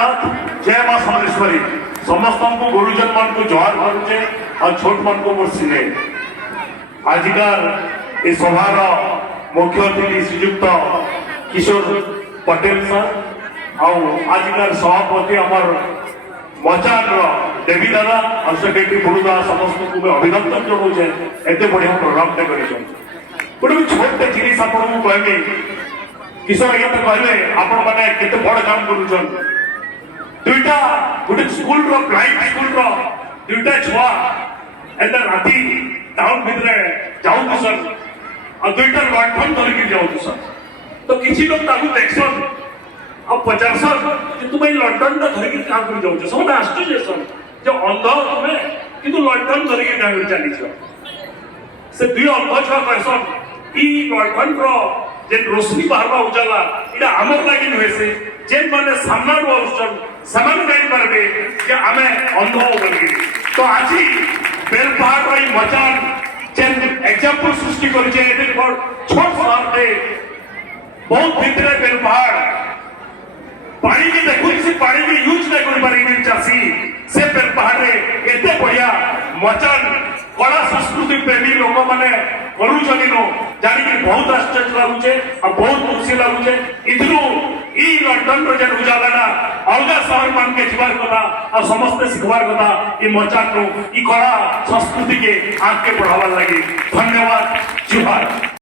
जगन्नाथ जय मां समलेश्वरी समस्त को गुरुजन मान को जोहार करुचे और छोट मान को मोर सिने आजिकार ए सभार मुख्य अतिथि श्रीयुक्त किशोर पटेल सर आजिकार सभापति आमर मचान देवी दादा और सेक्रेटरी बुड़ूदा समस्त को मैं अभिनंदन जनाऊे एत बढ़िया प्रोग्राम कर गोटे छोटे जिनिस आपको कहमी किशोर आज्ञा तो कहले आपण मैंने केते बड़ काम करुछन दुईटा गोटे स्कूल रो प्राइवेट स्कूल रो दुईटा छुआ एत राति टाउन भितर जाऊन और दुईटा लंठन धरिक जाऊन तो किसी लोग ताकू देखसन और पचासन कि तुम लंठन टा धरिक काम कर जाऊछ सब आश्चर्य सन जो अंध तुम्हें किंतु लंठन धरिक काम कर चली से दुई अंध छुआ कहसन ई लंठन रो जे रोशनी बाहर उजाला इटा आमर लगी नुहे से जेन माने सामना आउछन समान जाई परबे जे आमे अंध बोली तो आज बेलपहाड़ रो मचान जेन एग्जांपल सृष्टि करछे एते छोट सारते बहुत भितरे बेलपहाड़ पानी के देखु से पानी के यूज नहीं कर पारी चासी से बेलपहाड़ रे एते बढ़िया मचान कला संस्कृति प्रेमी लोक माने करूछनी नो जानी कि बहुत आश्चर्य लागुचे और बहुत खुशी लागुचे इथु ई लंडन रो जन उजालाना अलगा शहर मान के जीवार कथा और समस्त सिखवार कथा ई मचान रो ई कला संस्कृति के आगे बढ़ावा लगी धन्यवाद जुहार।